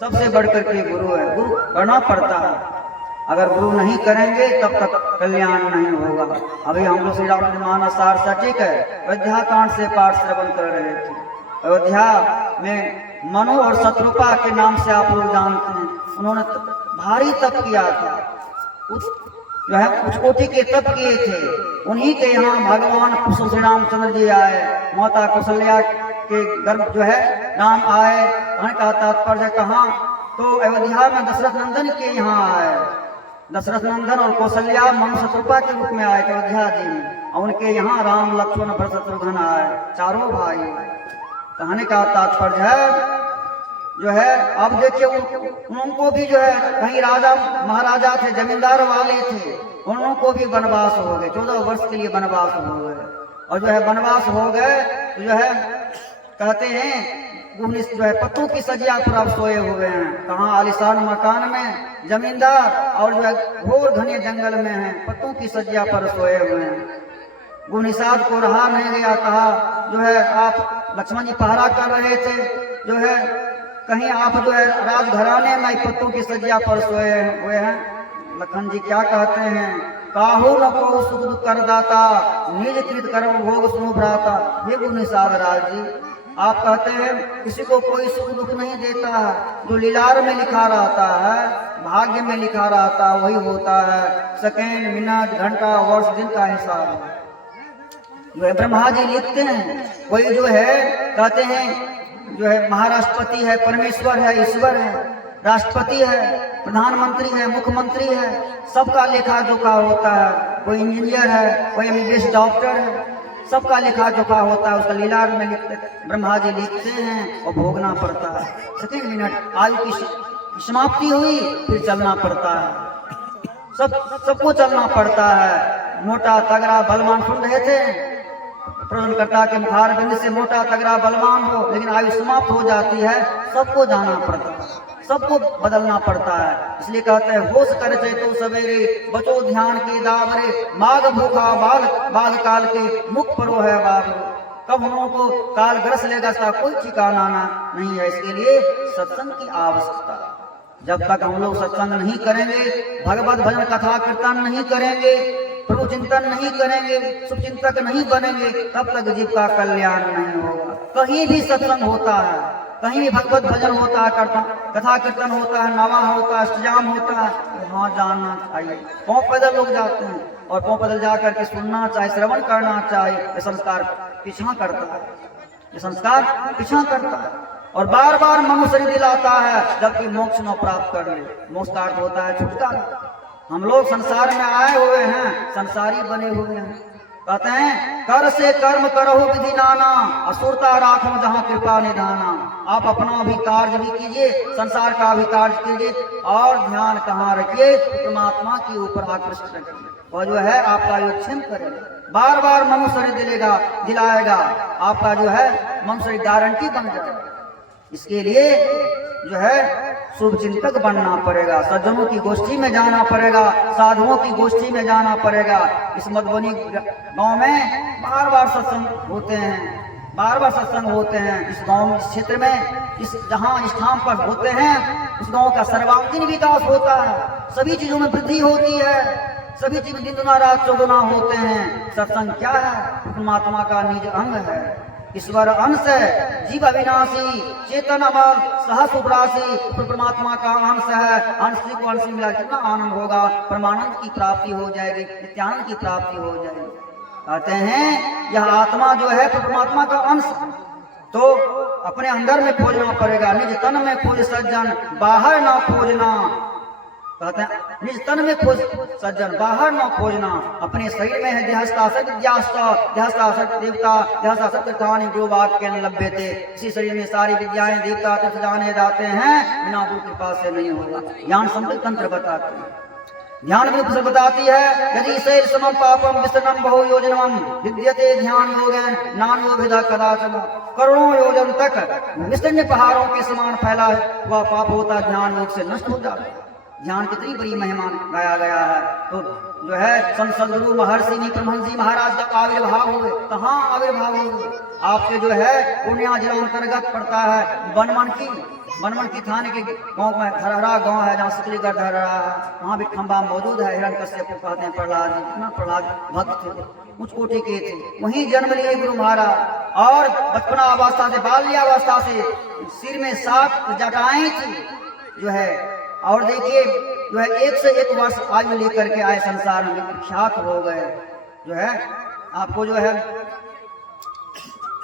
सबसे बढ़कर के गुरु है। गुरु करना पड़ता है, अगर गुरु नहीं करेंगे तब तक कल्याण नहीं होगा। अभी हम लोग श्री राम मानस सार सटीक है अयोध्या कांड से पाठ श्रवण कर रहे थे। अयोध्या में मनु और शत्रुपा के नाम से आप लोग जानते हैं, उन्होंने भारी तप किया था, जो है उच्च कोटि के तप किए थे। उन्हीं के यहाँ भगवान श्री रामचंद्र जी आए, माता कौशल्या के गर्भ जो है नाम आए। का तात्पर्य कहाँ, तो अयोध्या में दशरथ नंदन के यहाँ आए। दशरथ नंदन और कौशल्या मनु शत्रुपा के रूप में आए अयोध्या जी में, और उनके यहाँ राम लक्ष्मण भरत शत्रुघ्न आए, चारों भाई। कहने का तात्पर्य है जो है, अब देखिए उनको भी जो है कहीं राजा महाराजा थे, जमींदार वाले थे, उनको भी वनवास हो गए, 14 वर्ष के लिए वनवास हो गए। और जो है वनवास हो गए तो जो है कहते हैं जो है पत्तों की सजिया पर आप सोए हुए हैं। कहाँ आलिशान मकान में जमींदार, और जो है घोर घने जंगल में है, पत्तों की सजिया पर सोए हुए हैं। गुनिसाद को रहा नहीं गया, कहा जो है आप लक्ष्मण जी पहरा कर रहे थे, जो है कहीं आप जो है राजघराने में पत्तों की सजिया पर सोए हुए हैं। लखन जी क्या कहते हैं, काहू न को सुख दुख कर दाता, निज कृत कर्म भोग सुनो भ्राता। ये गुनिसाद राज जी, आप कहते हैं किसी को कोई सुख दुख नहीं देता है, जो लीलार में लिखा रहता है, भाग्य में लिखा रहता है, वही होता है। सेकेंड, मिनट, घंटा, वर्ष, दिन का हिसाब जो है ब्रह्मा जी लिखते हैं। कोई जो है कहते हैं जो है महाराष्ट्रपति है, परमेश्वर है, ईश्वर है, राष्ट्रपति है, प्रधानमंत्री है, मुख्यमंत्री है, सबका लेखा जोखा होता है। कोई इंजीनियर है, कोई एमबीबीएस डॉक्टर है, सबका लेखा जोखा होता है, उसका लीलार में लिखते ब्रह्मा जी लिखते हैं और भोगना पड़ता है। सेकेंड मिनट आयु की समाप्ति हुई, फिर चलना पड़ता है, सबको चलना पड़ता है। मोटा तगड़ा बलवान सुन रहे थे, प्रयोजनकर्ता के मुखार बिंद से मोटा तगड़ा बलवान हो, लेकिन आयु समाप्त हो जाती है, सबको जाना पड़ता है, सबको बदलना पड़ता है। इसलिए कहते हैं होश कर चेतो सवेरे, बचो ध्यान के दावरे, माघ भूखा बाल काल के मुख परो है बाबरे। कब हम लोगों को काल ग्रस लेगा इसका कोई ठिकाना नहीं है। इसके लिए सत्संग की आवश्यकता। जब तक हम लोग सत्संग नहीं करेंगे, भगवत भजन कथा कीर्तन नहीं करेंगे, प्रभु चिंतन नहीं करेंगे, शुभ चिंतक नहीं बनेंगे, तब तक जीव का कल्याण नहीं होगा। कहीं भी सत्संग होता है, कहीं भी भगवत भजन होता है, कथा कीर्तन होता है, नवा होता है, अष्टजाम होता है, वहाँ जाना चाहिए। पाँव पैदल लोग जाते हैं, और पाँव पैदल जाकर के सुनना चाहिए, श्रवण करना चाहिए। ये संस्कार पीछा करता है, ये संस्कार पीछा करता है, और बार बार मनुष्य दिलाता है, जबकि मोक्ष न प्राप्त कर ले। मोक्ष का अर्थ होता है छुटकारा। हम लोग संसार में आए हुए हैं, संसारी बने हुए हैं। कहते हैं कर से कर्म करहु विधि नाना, असुरता राखो जहाँ कृपा निधाना। आप अपना भी कार्य भी कीजिए, संसार का भी कार्य कीजिए, और ध्यान कहाँ रखिए, परमात्मा के ऊपर आकृष्ट रखिए, और जो है आपका योगक्षेम करेगा। बार बार मनुष्य दिलाएगा, आपका जो है मनुष्य गारंटी बन जाएगा। इसके लिए जो है शुभ चिंतक बनना पड़ेगा, सज्जनों की गोष्ठी में जाना पड़ेगा, साधुओं की गोष्ठी में जाना पड़ेगा। इस मधुबनी गांव में बार बार सत्संग होते हैं, बार बार सत्संग होते हैं। इस गांव इस क्षेत्र में जहां स्थान पर होते हैं, उस गांव का सर्वांगीण विकास होता है, सभी चीजों में वृद्धि होती है, सभी चीज दिन दुना रात चौगुना होते हैं। सत्संग क्या है, परमात्मा का निज अंग है, ईश्वर अंश है, जीव अविनाशी, चेतन अमर, सहस उपरासी, परमात्मा का अंश है। अंश को अंश मिला कितना आनंद होगा, परमानंद की प्राप्ति हो जाएगी, नित्यानंद की प्राप्ति हो जाएगी। कहते हैं यह आत्मा जो है परमात्मा का अंश, तो अपने अंदर में खोजना पड़ेगा। निज तन में खोज सज्जन, बाहर ना खोजना। कहते हैं निज तन में खोज सज्जन, बाहर न खोजना। अपने शरीर में है देहस्तासक देवता, देहस्तासक तीर्थानि गुरु वाक्य लभ्य थे। इसी शरीर में सारी विद्याएं देवता तीर्थ जाने जाते हैं, बिना गुरु कृपा से नहीं होगा। ज्ञान संतुल तंत्र बताते हैं, ध्यान भी बताती है, यदि शैल समम पापम विस्तृतम बहु योजनम विद्यते ध्यान योगेन नानो विधा कदाचन। करोड़ों योजन तक विस्तीर्ण पहाड़ों के समान फैला हुआ पाप होता ध्यान योग से नष्ट हो जाता है। ध्यान कितनी बड़ी महिमा गाया गया है। तो जो है संत सदगुरु महर्षि परमहंस जी महाराज का आविर्भाव हुए, कहाँ आविर्भाव हुए? आपके जो है पूर्णिया जिला अंतर्गत पड़ता है बनमनखी, बनमन की थाने के गांव में धरहरा गांव है जहाँ सिकलीगढ़ धरहरा है, वहाँ भी खंबा मौजूद है। हिरण्यकश्यप को कहते हैं प्रहलाद जी, इतना प्रहलाद भक्त थे, उच्च कोटि के थे। वहीं जन्म लिए गुरु महाराज और बचपना अवस्था से बाल्यावस्था से सिर में 7 जटाएं थी जो है। और देखिए जो है 1 से 1 वर्ष आयु लेकर के आए संसार में, विख्यात हो गए जो है। आपको जो है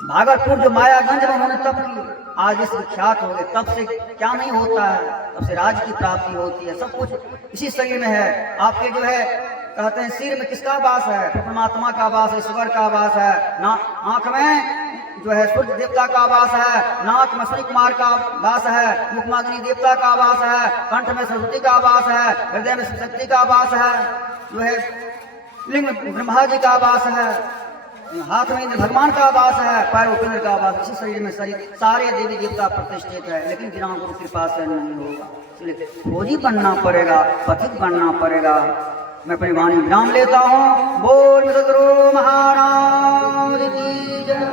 भागलपुर जो मायागंज में उन्होंने तप की, आज इस विख्यात हो गए। तब से क्या नहीं होता है, तब से राज्य की प्राप्ति होती है। सब कुछ इसी शरीर में है। आपके जो है कहते हैं सिर में किसका वास है, परमात्मा का वास है, ईश्वर का वास है। ना आंख में जो है सूर्य देवता का वास है, नाक में सूर्य कुमार का वास है, मुख में अग्नि देवता का वास है, कंठ में सरस्वती का वास है, हृदय में शक्ति का वास है, जो है लिंग में ब्रह्मा जी का वास है, हाथ में इंद्र भगवान का वास है, पैर उपेंद्र का वास। इसी शरीर में शरीर सारे देवी देवता प्रतिष्ठित है, लेकिन बिना गुरु कृपा से नहीं होगा। इसलिए खोजी बनना पड़ेगा, पथिक बनना पड़ेगा। मैं अपनी वाणी विराम लेता हूँ। बोल सद्गुरु महाराज की जय।